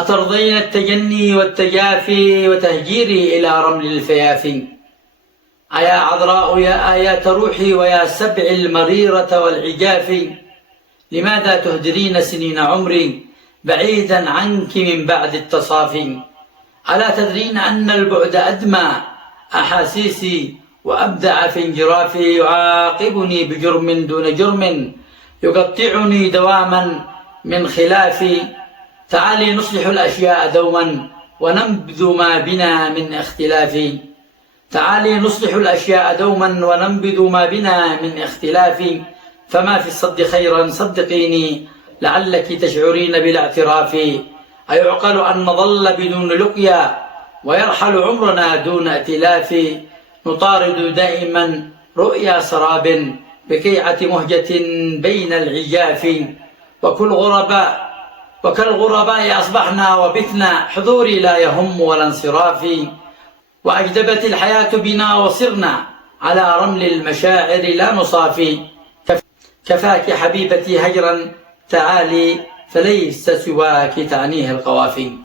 أترضين التجني والتجافي وتهجيري إلى رمل الفيافي؟ أيا عذراء يا آيات روحي ويا سبع المريرة والعجاف، لماذا تهدرين سنين عمري بعيدا عنك من بعد التصافي؟ ألا تدرين أن البعد أدمى أحاسيسي وأبدع في انجرافي؟ يعاقبني بجرم دون جرم يقطعني دواما من خلافي. تعالي نصلح الأشياء دوما وننبذ ما بنا من اختلاف. تعالي نصلح الأشياء دوما وننبذ ما بنا من اختلاف. فما في الصد خيرا صدقيني لعلك تشعرين بالاعتراف. أيعقل أن نظل بدون لقيا ويرحل عمرنا دون ائتلاف؟ نطارد دائما رؤيا سراب بكيعة مهجة بين العجاف. وكالغرباء أصبحنا وبثنا حضوري لا يهم ولا انصراف. وأجدبت الحياة بنا وصرنا على رمل المشاعر لا نصافي. كفاك حبيبتي هجرا تعالي فليس سواك تعنيه القوافي.